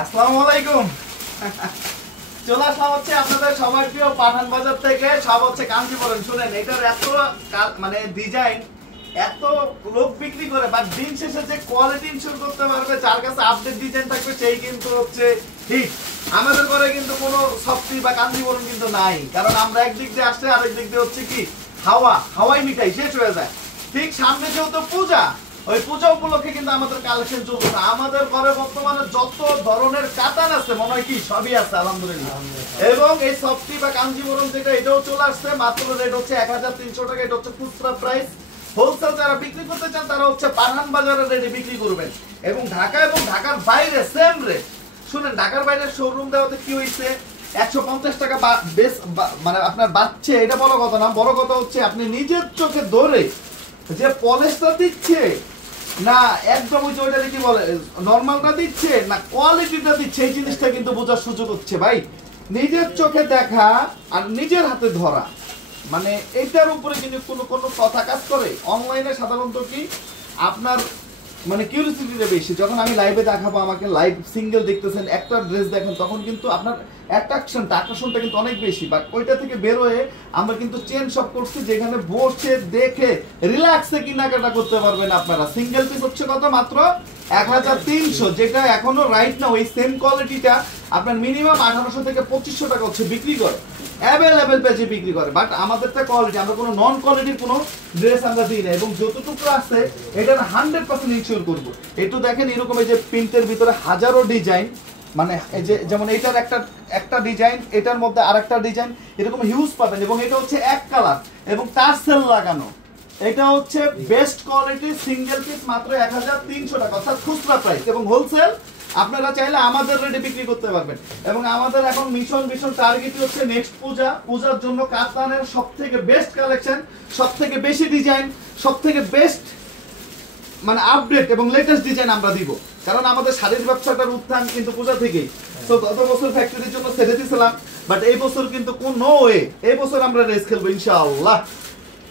আসসালামু আলাইকুম। চলে আসলাম হচ্ছে আপনাদের সবার প্রিয় পাঠান বাজার থেকে। সব হচ্ছে কাঞ্জিপুরম। শুনেন, এটার এত মানে ডিজাইন, এত লোক বিক্রি করে, বাট দিন শেষে যে কোয়ালিটি ইনশিওর করতে পারবে, যার কাছে আপডেট ডিজাইন থাকবে, সেই কিন্তু হচ্ছে হিট। আমাদের ঘরে কিন্তু কোনো সফটি বা কাঞ্জিপুরম কিন্তু নাই, কারণ আমরা একদিক দিয়ে আসলে আরেক দিক দিয়ে হচ্ছে কি হাওয়াই মিঠাই শেষ হয়ে যায়। ঠিক সামনে যেহেতু পূজা, ওই পূজা উপলক্ষে কিন্তু আমাদের কালেকশন চলছে। আমাদের ঘরে বর্তমানে যত ধরনের কাতান আছে মনে হয় কি সবই আছে আলহামদুলিল্লাহ। এবং এই সফটি বা কাঞ্জিবরম যেটা, এটাও চলে আসছে। মাত্র রেট হচ্ছে 1300 টাকা। এটা হচ্ছে খুচরা প্রাইস। হোলসেল যারা বিক্রি করতে চান তারা হচ্ছে পাঠান বাজারের রেটে বিক্রি করবেন। এবং ঢাকা এবং ঢাকার বাইরে সেম রেট। শুনেন, ঢাকার বাইরে শোরুম দেওয়াতে কি হয়েছে, 150 টাকা বেশ মানে আপনার বাড়ছে, এটা বড় কথা না। বড় কথা হচ্ছে আপনি নিজের চোখে ধরে যে পলিশটা দিচ্ছে না, একদম ওই যে ওইটা কি বলে নরমালটা দিচ্ছে না কোয়ালিটিটা দিচ্ছে, এই জিনিসটা কিন্তু বোঝার সুযোগ হচ্ছে ভাই। নিজের চোখে দেখা আর নিজের হাতে ধরা, মানে এটার উপরে কিন্তু কোনো কথা কাজ করে। অনলাইনে সাধারণত কি আপনার মানে কিউরিওসিটিটা বেশি। যখন আমি লাইভে দেখাবো, আমাকে লাইভ সিঙ্গেল দেখতেছেন, একটা ড্রেস দেখেন, তখন কিন্তু আপনার আকর্ষণটা কিন্তু অনেক বেশি। বাট ওইটা থেকে বের হয়ে আমরা কিন্তু চেঞ্জ সব করছি, যেখানে বসে দেখে রিল্যাক্সে কেনাকাটা করতে পারবেন আপনারা। সিঙ্গেল পিস হচ্ছে কত, মাত্র 1300, যেটা এখনো রাইট না ওই সেম কোয়ালিটিটা আপনার মিনিমাম 1800 থেকে 2500 টাকা হচ্ছে বিক্রি করে, অ্যাভেলেবেল পেজে বিক্রি করে। বাট আমাদেরটা কোয়ালিটি, আমরা কোনো নন কোয়ালিটির কোনো ড্রেস আমরা দিই না। এবং যতটুকু আছে এটা 100% ইনশিওর করবো। একটু দেখেন, এরকম এই যে প্রিন্টের ভিতরে হাজারো ডিজাইন, মানে এই যে যেমন এটার একটা ডিজাইন, এটার মধ্যে আরেকটা ডিজাইন, এরকম হিউজ পাবেন। এবং এটা হচ্ছে এক কালার এবং টার্সেল লাগানো। এটা হচ্ছে বেস্ট কোয়ালিটি সিঙ্গেল পিস, মাত্র 1300 টাকা, অর্থাৎ খুচরা প্রাইস। এবং হোলসেল আপনারা চাইলে আমাদের রেটে বিক্রি করতে পারবেন। এবং আমাদের এখন ভীষণ টার্গেট হচ্ছে নেক্সট পূজার জন্য কাতানের সবথেকে বেস্ট কালেকশন, সবথেকে বেশি ডিজাইন, সবথেকে বেস্ট মানে আপডেট এবং লেটেস্ট ডিজাইন আমরা দিব। কারণ আমাদের শাড়ির ব্যবসাটার উত্থান কিন্তু পূজা থেকেই। তো গত বছর ফ্যাক্টরির জন্য ছেড়ে দিয়েছিলাম, বাট এই বছর কিন্তু কোনো ওয়ে, এই বছর আমরা রেস খেলবো ইনশাআল্লাহ।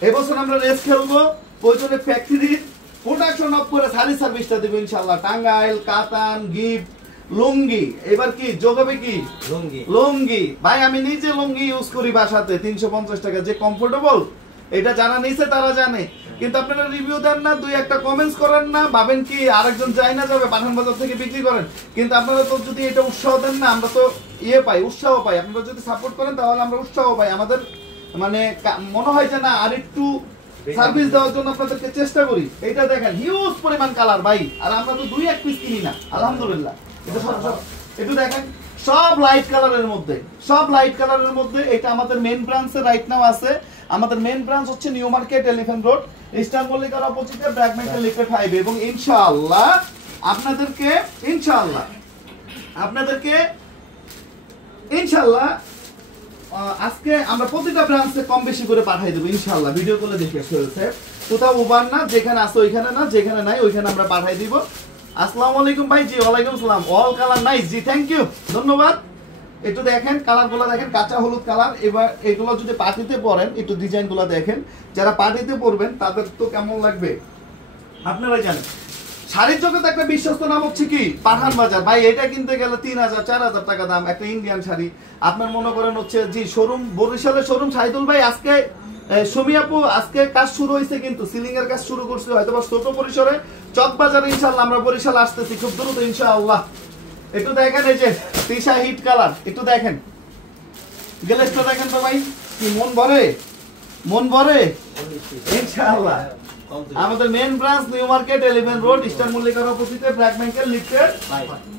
এই বছর আমরা রেস খেলবো, প্রয়োজনে ফ্যাক্টরির প্রোডাকশন অফ করে শাড়ি সার্ভিসটা দেবো ইনশাআল্লাহ। টাঙ্গাইল, কাতান, গিফট, লুঙ্গি। এবার কি যোগ হবে কি লুঙ্গি। ভাই আমি নিজে লুঙ্গি ইউজ করি বাসাতে, 350 টাকা, যে কমফোর্টেবল। এটা যারা নিছে তারা জানে। কিন্তু আপনারা রিভিউ দেন না, দুই একটা কমেন্টস করেন না, ভাবেন কি আরেকজন যাই না যাবে পাঠান বাজার থেকে বিক্রি করেন। কিন্তু আপনারা তো যদি এটা উৎসাহ দেন না, আমরা তো উৎসাহ পাই। আপনারা যদি সাপোর্ট করেন তাহলে আমরা উৎসাহ পাই। আমাদের মানে মনে হয় যে না আর একটু সার্ভিস দেওয়ার জন্য আপনাদেরকে চেষ্টা করি। এটা দেখেন হিউজ পরিমাণ কালার ভাই, আর আমরা তো দুই এক পিস কিনি না আলহামদুলিল্লাহ। এটা একটু দেখেন, সব লাইট কালারের মধ্যে, সব লাইট কালারের মধ্যে। এটা আমাদের মেন ব্রাঞ্চে রাইট নাও আছে। আমাদের মেন ব্রাঞ্চ হচ্ছে New Market, Elephant Road, Eastern মল্লিকার অপোজিটে ব্র্যাকমেন্টাল লিফটেড হাইওয়ে। এবং ইনশাআল্লাহ আপনাদেরকে ইনশাআল্লাহ আজকে আমরা প্রতিটা ব্রাঞ্চে কম বেশি করে পাঠিয়ে দেবো ইনশাআল্লাহ। ভিডিও কলে দেখে চলছে, কোথাও ওভার না, যেখানে আছে ওইখানে না, যেখানে নাই ওইখানে আমরা পাঠিয়ে দিব। আসসালামু আলাইকুম ভাই। জি ওয়ালাইকুম আসসালাম। অল কালার নাইস, জি থ্যাংক ইউ, ধন্যবাদ। একটু দেখেন কালারগুলো দেখেন, কাঁচা হলুদ কালার। এবার এগুলো যদি পার্টিতে পরেন, একটু ডিজাইনগুলো দেখেন, যারা পার্টিতে পরবেন তাদের তো কেমন লাগবে আপনারাই জানেন। শাড়ির জগতে একটা বিশ্বস্ত নাম হচ্ছে কি পাঠান বাজার। ভাই এটা কিনতে গেলে 3000-4000 টাকা দাম একটা ইন্ডিয়ান শাড়ি। আপনার মনে করেন হচ্ছে জি শোরুম, বরিশালের শোরুম সাইদুল ভাই আজকে সুমি আপু আজকে কাজ শুরু হয়েছে, কিন্তু সিলিং এর কাজ শুরু করছে হয়তো বা ছোট পরিসরে চকবাজারে। ইনশাআল্লাহ আমরা বরিশাল আসতেছি খুব দ্রুত ইনশাআল্লাহ। একটু দেখেন এই যে তিশা হিট কালার, একটু দেখেন গ্লেজটা দেখেন তো ভাই, কি মন ভরে ইনশাআল্লাহ। আমাদের main branch New Market, Elephant Road, Eastern মল্লিকার অপোজিটে ব্র্যাকমেন্টাল লিফটেড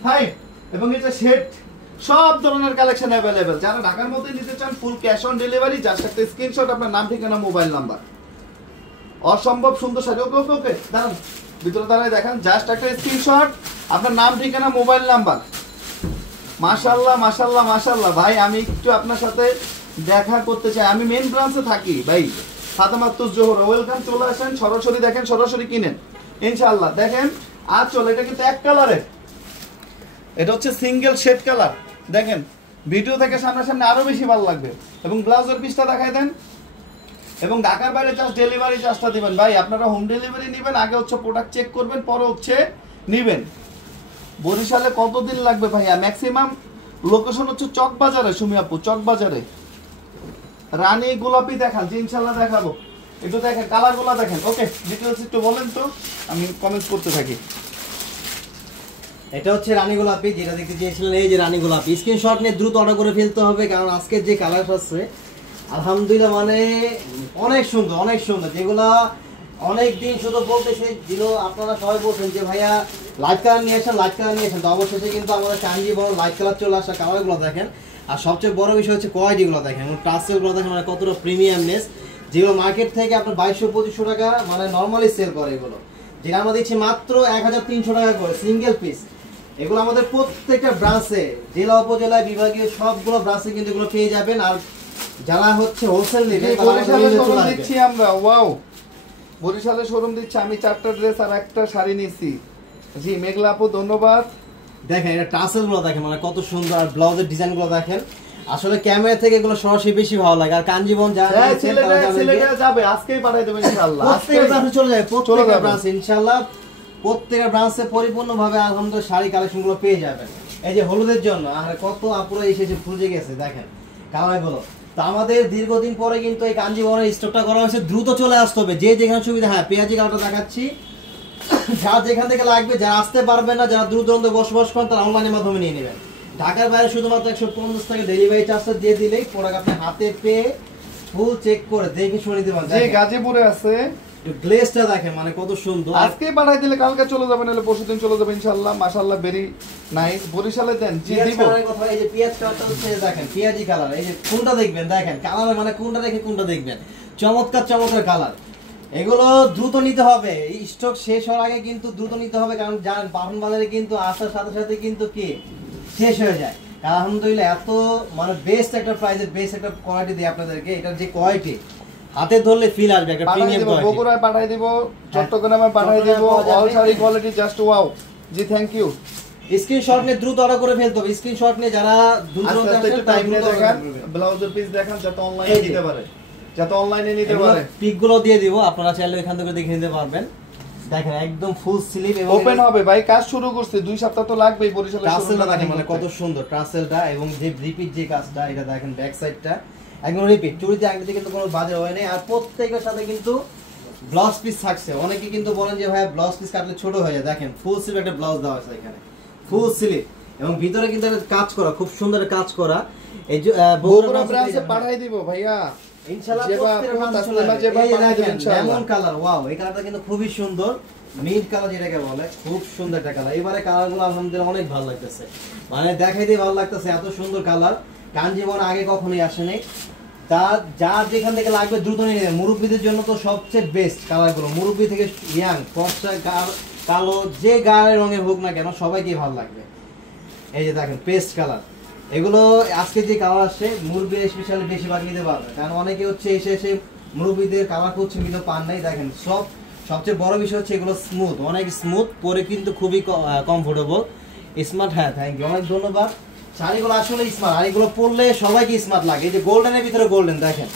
5। এবং এটা সেট সব ধরনের কালেকশন অ্যাভেলেবেল। যারা ঢাকার মধ্যে নিতে চান ফুল ক্যাশ অন ডেলিভারি, যার সাথে স্ক্রিনশট, আপনার নাম, ঠিকানা, মোবাইল নাম্বার। অসম্ভব সুন্দর শাড়ি। ওকে ওকে ওকে দাঁড়ান, ভিতরে দাঁড়ায় দেখেন, জাস্ট একটা স্ক্রিনশট, আপনার নাম, ঠিকানা, মোবাইল নাম্বার। মাশাআল্লাহ মাশাআল্লাহ মাশাআল্লাহ। ভাই আমি একটু আপনার সাথে দেখা করতে চাই, আমি মেন ব্রাঞ্চে থাকি ভাই, ফাতেমাতুজ জোহরা। ওয়েলকাম, চলে আসেন, সরাসরি দেখেন, সরাসরি কিনেন ইনশাআল্লাহ। দেখেন আর চলে, এটা কিন্তু এক কালারের, এটা হচ্ছে সিঙ্গেল শেড কালার। দেখেন ভিডিও থেকে সামনাসামনি আরো বেশি ভালো লাগবে। এবং ব্লাউজের পিসটা দেখাই দেন। এবং ঢাকার বাইরে জাস্ট ডেলিভারি চার্জটা দিবেন ভাই। আপনারা হোম ডেলিভারি নেবেন, আগে হচ্ছে প্রোডাক্ট চেক করবেন, পরে হচ্ছে নেবেন। বরিশালে কতদিন লাগবে ভাইয়া? ম্যাক্সিমাম লোকেশন হচ্ছে চকবাজারে, সুমি আপু চকবাজারে। রানী গোলাপি দেখান, জি ইনশাল্লাহ দেখাবো। একটু দেখেন কালার গুলা দেখেন। ওকে, ডিটেলস একটু বলেন তো, আমি কমেন্ট করতে থাকি। এটা হচ্ছে রানী গোলাপি, যেটা দেখতে চেয়েছিলেন, এই যে রানী গোলাপি। স্ক্রিনশট নিয়ে দ্রুত অর্ডার করে ফেলতে হবে, কারণ আজকে যে কালার আছে আলহামদুলিল্লাহ মানে অনেক সুন্দর, অনেক সুন্দর। যেগুলা অনেক দিন শুধু বলতেছে, যেগুলো আপনারা সবাই বলছেন যে ভাইয়া লাইট কালার নিয়ে আসেন, লাইট কালার নিয়ে আসেন, তো অবশেষে কিন্তু আমাদের কাঞ্জিবরম লাইট কালার চলে আসা। কালারগুলো দেখেন, আর সবচেয়ে বড় বিষয় হচ্ছে কোয়ালিটিগুলো দেখেন এবং টাসেলগুলো দেখেন, মানে কতটা প্রিমিয়ামনেস। যেগুলো মার্কেট থেকে আপনার 2200-2500 টাকা মানে নর্মালি সেল করে, এগুলো যেটা আমরা দিচ্ছি মাত্র 1300 টাকা করে সিঙ্গেল পিস। এগুলো আমাদের প্রত্যেকটা ব্রাঞ্চে, জেলা উপজেলায় বিভাগীয় সবগুলো ব্রাঞ্চে কিন্তু এগুলো পেয়ে যাবেন। আর যারা হচ্ছে হোলসেল নেবে বরিশালে শোরুম দিচ্ছি আমরা। ওয়াও, বরিশালে শোরুম দিচ্ছি। আমি 4টা ড্রেস আর একটা শাড়ি নিছি। জি মেঘলা আপু ধন্যবাদ। দেখেন এটা টাসেলগুলো দেখেন, মানে কত সুন্দর, আর ব্লাউজের ডিজাইনগুলো দেখেন। আসলে ক্যামেরা থেকে এগুলো সরাসরি বেশি ভালো লাগে। আর কাঞ্জিবরম যাবে, আজকেই পাঠিয়ে দেবেন ইনশাআল্লাহ। প্রত্যেকটা ব্রাঞ্চে চলে যাবে, প্রত্যেকটা ব্রাঞ্চে ইনশাআল্লাহ, প্রত্যেকটা ব্রাঞ্চে পরিপূর্ণভাবে আলহামদুলিল্লাহ শাড়ি কালেকশনগুলো পেয়ে যাবেন। এই যে হলুদের জন্য আর কত আপুরা এসেছে, ফুজে গেছে দেখেন কালারগুলো। তো আমাদের দীর্ঘদিন পরে কিন্তু এই কাঞ্জিবরমের স্টকটা করা হয়েছে, দ্রুত চলে আসতে হবে যে যেখানে সুবিধা। হ্যাঁ, পেঁয়াজি কালারটা দেখাচ্ছি, যারা যেখান থেকে লাগবে, যারা আসতে পারবেন না, যারা দূর দূরান্তে বসবাস করেন, তারা অনলাইনের মাধ্যমে নিয়ে নেবেন। ঢাকার বাইরে শুধুমাত্র 150 টাকা ডেলিভারি চার্জটা দিয়ে দিলেই প্রোডাক্ট আপনি হাতে পেয়ে ফুল চেক করে দেখে শুনে নিতে পারেন। যে গাজীপুরে আছে গ্লেজটা দেখেন, মানে কত সুন্দর। আজকে পাঠাই দিলে কালকে চলে যাবে, নাহলে পরশুদিন চলে যাবে ইনশাআল্লাহ। মাশাআল্লাহ, ভেরি নাইস। বরিশালে দেন, জি দিব। কথা এই যে পেঁয়াজ কালারটা হচ্ছে দেখেন, পেঁয়াজি কালার। এই যে কোনটা দেখবেন দেখেন, কালার মানে কোনটা দেখে কোনটা দেখবেন, চমৎকার চমৎকার কালার। এগুলো দ্রুত নিতে হবে, স্টক শেষ হওয়ার আগে কিন্তু দ্রুত নিতে হবে, কারণ জানেন বাহন বাজারে কিন্তু আসার সাথে সাথে কিন্তু কি শেষ হয়ে যায়। আলহামদুলিল্লাহ এত মানে বেস্ট একটা প্রাইসে বেস্ট একটা কোয়ালিটি দিই আপনাদেরকে। এটার যে কোয়ালিটি হাতে ধরলে ফিল আসবে, একটা প্রিমিয়াম কোয়ালিটি। বগুড়ায় পাঠিয়ে দিব, চট্টগ্রামে পাঠিয়ে দিব, all sari quality just wow. জি থ্যাংক ইউ। স্ক্রিনশট নিয়ে দ্রুত অর্ডার করে ফেলতে হবে। স্ক্রিনশট নিয়ে যারা দ্রুত টাইম নিয়ে দেখেন, ব্লাউজের পিস দেখেন, যাতে অনলাইনে নিতে পারে, যাতে অনলাইনে নিতে পারে। পিকগুলো দিয়ে দিব, আপনারা চাইলে এখান থেকে দেখে নিতে পারবেন। দেখেন একদম ফুল স্লিভ এবং ওপেন হবে ভাই, কাজ শুরু করছে 2 সপ্তাহ তো লাগবেই। বরিশালের টাসেলটা দেখেন, মানে কত সুন্দর টাসেলটা, এবং যে রিপিট যে কাজটা, এটা দেখেন ব্যাক সাইডটা একদম রিপিট, চুড়িতে আগে কিন্তু কোনো বাজে হয় নাই। আর প্রত্যেকের সাথে কিন্তু ব্লাউজ পিস থাকছে। অনেকে কিন্তু বলেন যে ভাই ব্লাউজ পিস কাটলে ছোট হয়ে যায়, দেখেন ফুল স্লিভ একটা ব্লাউজ দেওয়া আছে এখানে, ফুল স্লিভ, এবং ভিতরে কিন্তু একটা কাজ করা, খুব সুন্দর কাজ করা। এই যে বগুড়া ব্রাঞ্চে পাঠিয়ে দিব ভাইয়া ইনশাআল্লাহ। লেমন কালার, ওয়াও, এই কালারটা কিন্তু খুবই সুন্দর, মিড কালার যেটাকে বলে, খুব সুন্দর একটা কালার। এবারে কালারগুলো আলহামদুলিল্লাহ অনেক ভালো লাগতেছে, মানে দেখাইতে ভালো লাগতেছে, এত সুন্দর কালার কাঞ্জিবরম আগে কখনোই আসেনি। তার যার যেখান থেকে লাগবে দ্রুত নিয়ে নেবেন। মুরব্বীদের জন্য তো সবচেয়ে বেস্ট কালারগুলো, মুরব্বী থেকে ইয়াং, ফর্সা, কালো, যে গায়ের রঙের হোক না কেন সবাইকেই ভালো লাগবে। এই যে দেখেন পেস্ট কালার, এগুলো আজকে যে কালার আসছে মুরব্বী স্পেশালি বেশিরভাগ নিতে পারবে, কারণ অনেকে হচ্ছে এসে মুরব্বীদের কালার করছে কিন্তু পান নাই। দেখেন সবচেয়ে বড় বিষয় হচ্ছে এগুলো স্মুথ, অনেক স্মুথ, পরে কিন্তু খুবই কমফোর্টেবল, স্মার্ট। হ্যাঁ থ্যাংক ইউ, অনেক ধন্যবাদ। শাড়িগুলো আসলে স্মার্ট, আর এগুলো পরলে সবাইকে স্মার্ট লাগে। এই যে গোল্ডেনের ভিতরে গোল্ডেন দেখেন,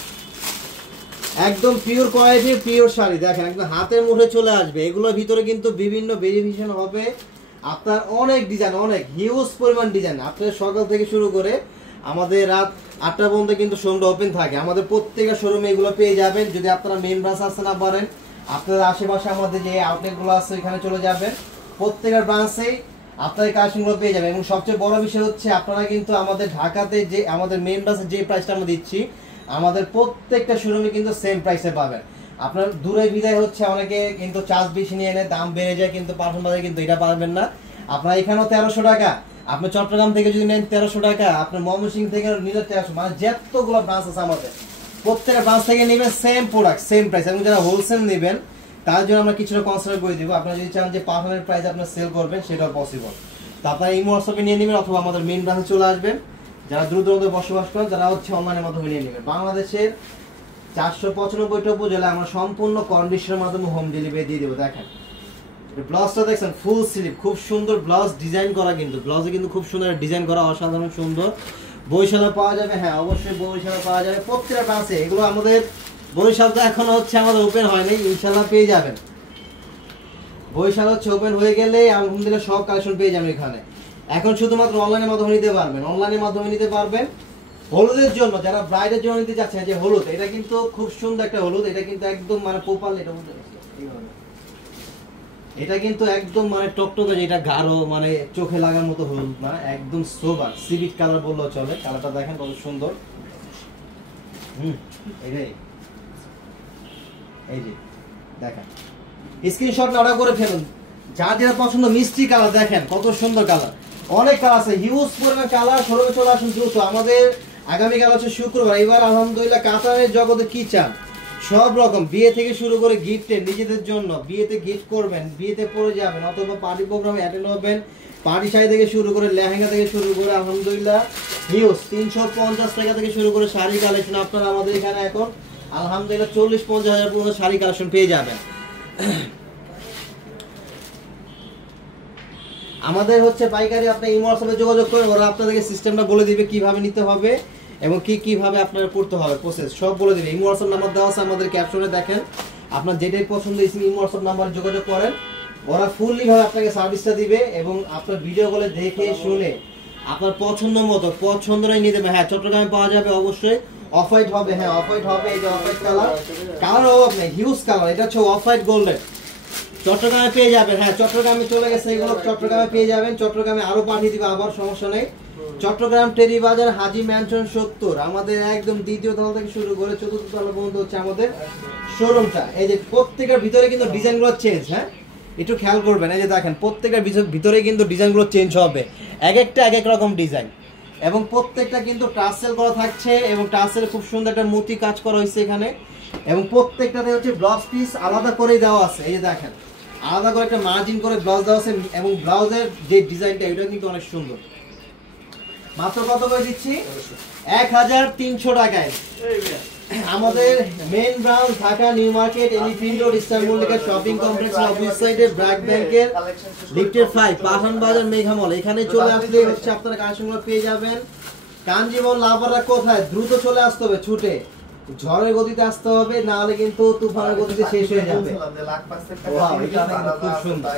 একদম পিওর কোয়ালিটি, পিওর শাড়ি দেখেন, একদম হাতের মুঠে চলে আসবে। এগুলোর ভিতরে কিন্তু বিভিন্ন ভেরিয়েশন হবে আপনার, অনেক ডিজাইন, অনেক হিউজ পরিমাণ ডিজাইন। আপনার সকাল থেকে শুরু করে আমাদের রাত 8টা পর্যন্ত কিন্তু শোরুমটা ওপেন থাকে। আমাদের প্রত্যেকটা শোরুমে এগুলো পেয়ে যাবেন। যদি আপনারা মেইন ব্রাঞ্চ আসতে না পারেন, আপনাদের আশেপাশে আমাদের যে আউটলেটগুলো আছে এখানে চলে যাবেন, প্রত্যেকটা ব্রাঞ্চেই আপনাদের কালেকশনগুলো পেয়ে যাবেন। এবং সবচেয়ে বড় বিষয় হচ্ছে আপনারা কিন্তু আমাদের ঢাকাতে যে আমাদের মেইন ব্রাঞ্চে যে প্রাইসটা আমরা দিচ্ছি, আমাদের প্রত্যেকটা শোরুমে কিন্তু সেম প্রাইসে পাবেন। আপনার দূরে বিদায় হচ্ছে অনেকে কিন্তু চার্জ বেশি নিয়ে এনে দাম বেড়ে যায়, কিন্তু পারফেক্ট বাজারে কিন্তু এটা পাবেন না। আপনার এখানেও 1300 টাকা, আপনি চট্টগ্রাম থেকে যদি নেন 1300 টাকা, আপনার ময়মনসিংহ থেকে নিলে 1300, মানে যতগুলো ব্রাঞ্চ আছে আমাদের প্রত্যেকটা ব্রাঞ্চ থেকে নেবেন সেম প্রোডাক্ট সেম প্রাইস। এবং যারা হোলসেল নেবেন তার জন্য আমরা কিছুটা কনসিডার করে দিব। আপনারা যদি চান যে পারফেক্ট প্রাইস আপনার সেল করবেন, সেটাও পসিবল। তো আপনারা এই হোয়াটসঅ্যাপে নিয়ে নেবেন, অথবা আমাদের মেইন ব্রাঞ্চে চলে আসবেন। যারা দূর দূরান্তে বসবাস করেন তারা হচ্ছে অনলাইনের মাধ্যমে নিয়ে নেবেন। বাংলাদেশের 495টা উপজেলায় আমরা সম্পূর্ণ কন্ডিশনের মাধ্যমে হোম ডেলিভারি দিয়ে দেবো। দেখেন ব্লাউজটা দেখছেন, ফুল স্লিভ, খুব সুন্দর ব্লাউজ ডিজাইন করা, কিন্তু ব্লাউজে কিন্তু খুব সুন্দর ডিজাইন করা, অসাধারণ সুন্দর। বরিশালে পাওয়া যাবে, হ্যাঁ অবশ্যই বরিশালে পাওয়া যাবে প্রত্যেকটা ব্রাঞ্চে। এগুলো আমাদের বরিশাল তো এখনো হচ্ছে আমাদের ওপেন হয়নি, ইনশাল্লাহ পেয়ে যাবেন। বৈশাখ হচ্ছে ওপেন হয়ে গেলে আলহামদুলিল্লাহ সব কালেকশন পেয়ে যাবেন এখানে। এখন শুধুমাত্র অনলাইনের মাধ্যমে নিতে পারবেন, অনলাইনের মাধ্যমে নিতে পারবেন। হলুদের জন্য যারা ব্রাইডের জন্য নিতে যাচ্ছেন, যে হলুদ, এটা কিন্তু খুব সুন্দর একটা হলুদ, এটা কিন্তু একদম মানে পোপাল, এটা কিন্তু একদম মানে টকটকে, যেটা গাঢ় মানে চোখে লাগার মতো হলুদ না, একদম সোবার সিভিট কালার বললেও চলে। কালারটা দেখেন কত সুন্দর। এটাই, এই যে দেখেন, স্ক্রিনশট অর্ডার করে ফেলুন। যার যেটা পছন্দ, মিষ্টি কালার দেখেন কত সুন্দর কালার, অনেক কালার আছে, হিউজ পরিমাণ কালার। শোরুমে চলে আসুন দ্রুত। আমাদের আগামীকাল হচ্ছে শুক্রবার। এবার আলহামদুলিল্লাহ কাতারের জগতে কি চান সব রকম, বিয়ে থেকে শুরু করে গিফটের, নিজেদের জন্য বিয়েতে গিফট করবেন, বিয়েতে পরে যাবেন, অথবা পার্টি প্রোগ্রামে অ্যাটেন্ড হবেন, পার্টি শাড়ি থেকে শুরু করে লেহেঙ্গা থেকে শুরু করে আলহামদুলিল্লাহ হিউজ 350 টাকা থেকে শুরু করে শাড়ি কালেকশন আপনারা আমাদের এখানে এখন আলহামদুলিল্লাহ 40-50 হাজার পর্যন্ত শাড়ি কালেকশন পেয়ে যাবেন। আমাদের হচ্ছে পাইকারি, আপনি ইমো হোয়াটসঅ্যাপে যোগাযোগ করে ওরা আপনাদেরকে সিস্টেমটা বলে দিবে কিভাবে নিতে হবে এবং কিভাবে আপনারা করতে হবে, প্রসেস সব বলে দিবে। ইমো হোয়াটসঅ্যাপ নাম্বার দেওয়া আছে আমাদের ক্যাপশনে, দেখেন আপনার যেটাই পছন্দ ইমো হোয়াটসঅ্যাপ নাম্বারে যোগাযোগ করেন, ওরা ফুললি ভাবে আপনাকে সার্ভিসটা দিবে এবং আপনার ভিডিও কলে দেখে শুনে আপনার পছন্দ মতো পছন্দটাই নিতে হবে। হ্যাঁ, চট্টগ্রামে পাওয়া যাবে অবশ্যই। অফ হোয়াইট হবে, হ্যাঁ অফ হোয়াইট হবে, এই যে অফ হোয়াইট কালার অভাব নেই, হিউজ কালার। এটা হচ্ছে অফ হোয়াইট গোল্ডেন, চট্টগ্রামে পেয়ে যাবেন। হ্যাঁ, চট্টগ্রামে চলে গেছে এগুলো, চট্টগ্রামে পেয়ে যাবেন। চট্টগ্রামে আরো পাঠিয়ে দিবে, আবার সমস্যা নেই। চট্টগ্রাম টেরি বাজার, হাজি ম্যানশন 70, আমাদের একদম দ্বিতীয় তলা থেকে শুরু করে চতুর্থ তলা পর্যন্ত হচ্ছে আমাদের শোরুমটা। এই যে প্রত্যেকের ভিতরে কিন্তু ডিজাইনগুলো চেঞ্জ, হ্যাঁ একটু খেয়াল করবেন। এই যে দেখেন প্রত্যেকের ভিতরে কিন্তু ডিজাইনগুলো চেঞ্জ হবে, এক একটা এক এক রকম ডিজাইন, এবং প্রত্যেকটা কিন্তু টাসেল করা থাকছে এবং টাসেল খুব সুন্দর একটা মতি কাজ করা হয়েছে এখানে, এবং প্রত্যেকটাতে হচ্ছে ব্লাউজ পিস আলাদা করে দেওয়া আছে। এই যে দেখেন আলাদা করে একটা মার্জিন করে ব্লাউজ দেওয়া আছে, এবং ব্লাউজের যে ডিজাইনটা এটা কিন্তু অনেক সুন্দর। মাত্র কত করে দিচ্ছি? 1300 টাকায়। আমাদের main branch Dhaka New Market, Elephant Road, eastern Mallika shopping complex office সাইডে, ব্র্যাক ব্যাংকের লিফটের 5, পাঠান বাজার মেঘা মল। এখানে চলে আসলে হচ্ছে আপনারা কালেকশনগুলো পেয়ে যাবেন। কাঞ্জিবরম লাভাররা কোথায়? দ্রুত চলে আসতে হবে, ছুটে ঝড়ের গতিতে আসতে হবে, না হলে কিন্তু তুফানের গতিতে শেষ হয়ে যাবে। খুব সুন্দর,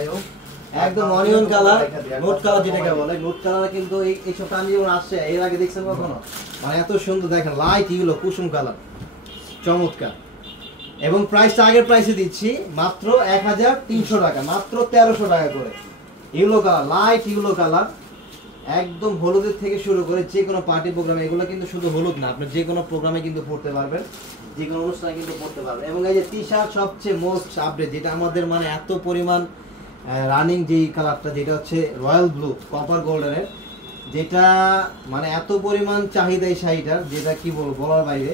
একদম অনিয়ন কালার, নোট কালার যেটাকে বলে, নোট কালার কিন্তু এইসব কাঞ্জিবরম আসছে, এর আগে দেখছেন কখনো? মানে এত সুন্দর দেখেন, লাইট ইউলো কুসুম কালার, চমৎকার। এবং প্রাইসটা আগের প্রাইসে দিচ্ছি মাত্র 1300 টাকা, মাত্র 1300 টাকা করে। Yellow colour, light yellow colour, একদম হলুদের থেকে শুরু করে যে কোনো পার্টি প্রোগ্রামে, এগুলো কিন্তু শুধু হলুদ না, আপনি যে কোনো প্রোগ্রামে কিন্তু পড়তে পারবেন, যে কোনো অনুষ্ঠানে কিন্তু পড়তে পারবেন। এবং এই যে টি শার্ট সবচেয়ে মোস্ট আপডেট, যেটা আমাদের মানে এত পরিমাণ রানিং যেই কালারটা, যেটা হচ্ছে রয়্যাল ব্লু কপার গোল্ডেনের, যেটা মানে এত পরিমাণ চাহিদা এই শাড়িটার, যেটা কি বলবো বলার বাইরে,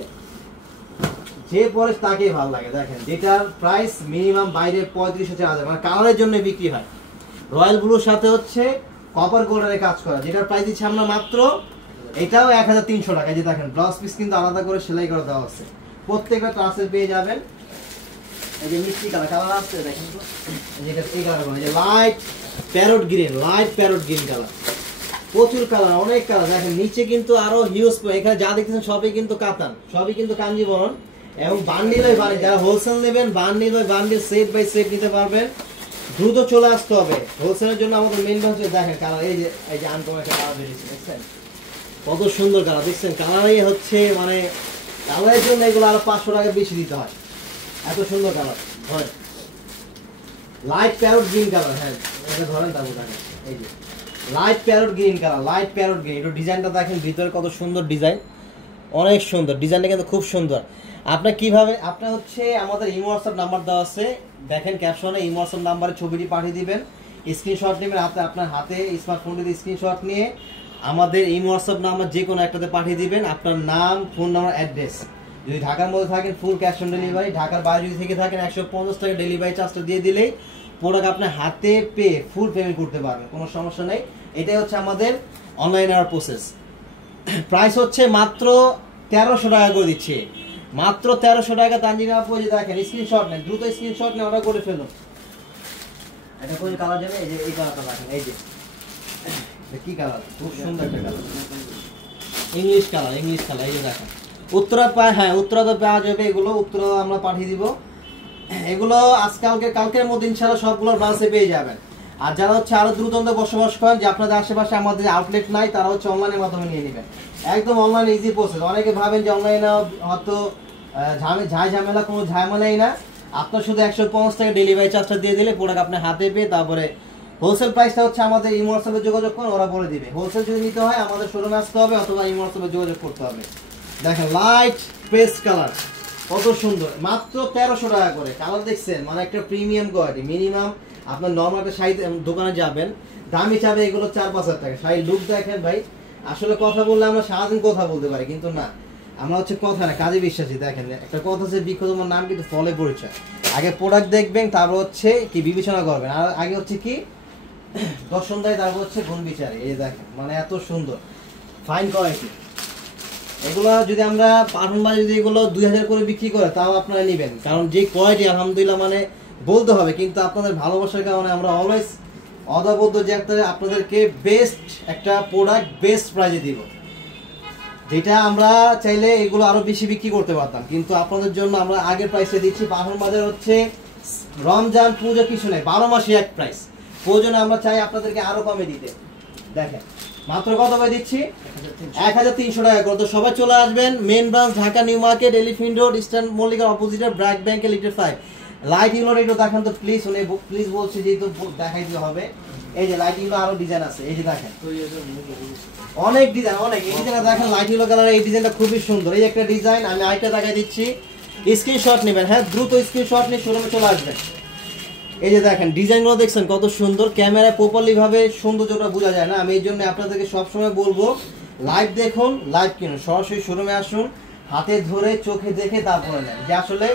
যে পরে তাকেই ভালো লাগে। দেখেন যেটার প্রাইস মিনিমাম বাইরে 35,000, মানে কালারের জন্য বিক্রি হয়। রয়্যাল ব্লুর সাথে হচ্ছে কপার গোল্ডেনের কাজ করা, যেটার প্রাইস দিচ্ছি আমরা মাত্র, এটাও 1300 টাকা। যে দেখেন ব্লাউজ পিস কিন্তু আলাদা করে সেলাই করে দেওয়া আছে, প্রত্যেকটা ট্রাসেল পেয়ে যাবেন। এই যে মিষ্টি কালার আসছে দেখেন তো, যেটা এই কালার বলে, যে light parrot green, light parrot green colour, প্রচুর কালার, অনেক কালার। দেখেন নিচে কিন্তু আরো হিউজ, এখানে যা দেখতেছেন সবই কিন্তু কাতান, সবই কিন্তু কাঞ্জিবরম, এবং বান্ডিল বাই বান্ডিল, যারা হোলসেল নেবেন bundle by bundle, set by set নিতে পারবেন। দ্রুত চলে আসতে হবে হোলসেলের জন্য। আমাদের মেইন ব্রাঞ্চে দেখেন কালার, এই যে আনকমন একটা কালার বেরিয়েছে, দেখছেন কত সুন্দর কালার, দেখছেন কালারই হচ্ছে মানে কালারের জন্য এগুলো আরো 500 টাকা বেশি দিতে হয়, এত সুন্দর কালার। ধরেন লাইট প্যারট গ্রিন কালার, হ্যাঁ এটা ধরেন, তারপর দেখেন এই যে light parrot green colour, light parrot green, একটু ডিজাইনটা দেখেন ভিতরে কত সুন্দর ডিজাইন, অনেক সুন্দর ডিজাইনটা কিন্তু খুব সুন্দর। আপনার কিভাবে, আপনার হচ্ছে আমাদের ইমো হোয়াটসঅ্যাপ নাম্বার দেওয়া আছে, দেখেন ক্যাপশনে ইমো হোয়াটসঅ্যাপ নাম্বারে ছবিটি পাঠিয়ে দিবেন, স্ক্রিনশট নেবেন, আপনার হাতে স্মার্টফোনটিতে স্ক্রিনশট নিয়ে আমাদের ইমো হোয়াটসঅ্যাপ নাম্বার যে কোনো একটাতে পাঠিয়ে দিবেন, আপনার নাম, ফোন নাম্বার, অ্যাড্রেস। যদি ঢাকার মধ্যে থাকেন ফুল ক্যাশ অন ডেলিভারি, ঢাকার বাইরে যদি থেকে থাকেন 150 টাকা ডেলিভারি চার্জটা দিয়ে দিলেই প্রোডাক্ট আপনার হাতে পেয়ে ফুল পেমেন্ট করতে পারবেন, কোনো সমস্যা নেই। এটাই হচ্ছে আমাদের অনলাইন নেওয়ার প্রসেস। প্রাইস হচ্ছে মাত্র 1300 টাকা করে দিচ্ছি, মাত্র 1300 টাকা। তানজিনা আপু যে দেখেন স্ক্রিনশট নেন, দ্রুত স্ক্রিনশট নিয়ে অর্ডার করে ফেলুন। এটা কোন কালার যাবে? এই যে এই কালারটা দেখেন, এই যে কি কালার, খুব সুন্দর একটা colour, English colour, English colour. এই যে দেখেন উত্তরা পায়, হ্যাঁ উত্তরা তো পাওয়া যাবে, এগুলো উত্তরা আমরা পাঠিয়ে দিব। এগুলো কালকের মধ্যে ইনশাআল্লাহ সবগুলোর ব্রাঞ্চে পেয়ে যাবেন। আর যারা হচ্ছে আরো দূরদূরান্তে বসবাস করেন, যে আপনাদের আশেপাশে আমাদের আউটলেট নাই, তারা হচ্ছে অনলাইনের মাধ্যমে নিয়ে নেবেন। একদম অনলাইন ইজি প্রসেস। অনেকে ভাবেন যে অনলাইনে হয়তো ঝামেলা, কোনো ঝামেলাই না। আপনার শুধু 150 টাকা ডেলিভারি চার্জটা দিয়ে দিলে প্রোডাক্ট আপনি হাতে পেয়ে, তারপরে হোলসেল প্রাইসটা হচ্ছে আমাদের ইমোয়াটসঅ্যাপে যোগাযোগ করুন, ওরা বলে দিবে। হোলসেল যদি নিতে হয় আমাদের শোরুমে আসতে হবে অথবা ইমোয়াটসঅ্যাপে যোগাযোগ করতে হবে। দেখেন লাইট পেস্ট কালার কত সুন্দর, মাত্র 1300 টাকা করে। কালার দেখছেন, মানে একটা প্রিমিয়াম কোয়ালিটি। মিনিমাম আপনার নর্মাল একটা শাড়ি দোকানে যাবেন, দামি চাবে এগুলো 4-5 হাজার টাকা। শাড়ির লুক দেখেন ভাই, আসলে কথা বললে আমরা সারাদিন কথা বলতে পারি, কিন্তু না, আমরা হচ্ছে কথা না কাজে বিশ্বাসী। দেখেন একটা কথা হচ্ছে বৃক্ষ তোমার নাম কিন্তু ফলে পরিচয়। আগে প্রোডাক্ট দেখবেন, তারপর হচ্ছে কি বিবেচনা করবেন, আর আগে হচ্ছে কি দর্শন দেয়, তারপর হচ্ছে গুণ বিচারে। এই দেখেন মানে এত সুন্দর ফাইন কোয়ালিটি। এগুলো যদি আমরা পাঠান বাজারে যদি এগুলো 2000 করে বিক্রি করে, তাও আপনারা নেবেন, কারণ যে কোয়ালিটি আলহামদুলিল্লাহ মানে বলতে হবে। কিন্তু আপনাদের ভালোবাসার কারণে আমরা অলওয়েজ অদাবদ্ধ যে আপনাদেরকে বেস্ট একটা প্রোডাক্ট বেস্ট প্রাইজে দিব, যেটা আমরা চাইলে এগুলো আরো বেশি বিক্রি করতে পারতাম, কিন্তু আপনাদের জন্য আমরা আগের প্রাইসে দিচ্ছি। পাঠান বাজার হচ্ছে রমজান পুজো কিছু নেই, 12 মাসে এক প্রাইস। প্রয়োজনে আমরা চাই আপনাদেরকে আরো কমে দিতে। দেখেন মাত্র কত করে দিচ্ছি, 1300 টাকা করে। তো সবাই চলে আসবেন, main branch Dhaka New Market, Elephant Road, Eastern মল্লিকার অপোজিটে ব্র্যাক ব্যাংকের লিটার 5। লাইট ইগুলোর একটু দেখান তো প্লিজ, প্লিজ বলছি, যেহেতু দেখাইতে হবে। এই যে লাইট ইগুলো আরো ডিজাইন আছে, এই যে দেখেন অনেক ডিজাইন, অনেক। এই ডিজাইনটা দেখেন লাইট ইগুলো কালার, এই ডিজাইনটা খুবই সুন্দর। এই একটা ডিজাইন, আমি আরেকটা দেখাই দিচ্ছি, স্ক্রিনশট নেবেন। হ্যাঁ, দ্রুত স্ক্রিনশট নিয়ে শোরুমে চলে আসবেন। এই যে দেখেন ডিজাইনগুলো দেখছেন কত সুন্দর, ক্যামেরায় প্রপারলি ভাবে সৌন্দর্যটা বোঝা যায় না। আমি এই জন্য আপনাদেরকে সবসময় বলবো লাইভ দেখুন, লাইভ কিনুন, সরাসরি শোরুমে আসুন, হাতে ধরে চোখে দেখে তারপরে নেন যে আসলে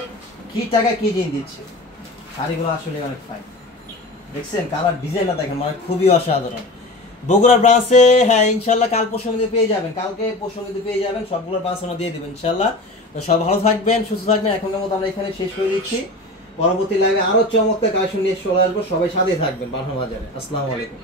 কি টাকা কি জিনিস দিচ্ছে। শাড়িগুলো আসলে অনেক ফাইন, দেখছেন কালার ডিজাইনটা দেখেন মানে খুবই অসাধারণ। বগুড়া ব্রাঞ্চে হ্যাঁ ইনশাল্লাহ কাল পরশু মধ্যে পেয়ে যাবেন, কালকে পরশু মধ্যে পেয়ে যাবেন, সবগুলো ব্রাঞ্চ আমরা দিয়ে দেবেন ইনশাল্লাহ। তো সব ভালো থাকবেন, সুস্থ থাকবেন। এখনকার মতো আমরা এখানে শেষ করে দিচ্ছি, পরবর্তী লাইভে আরো চমৎকার কালেকশন নিয়ে চলে আসবো। সবাই সাথে থাকবেন পাঠান বাজারে। আসসালামু আলাইকুম।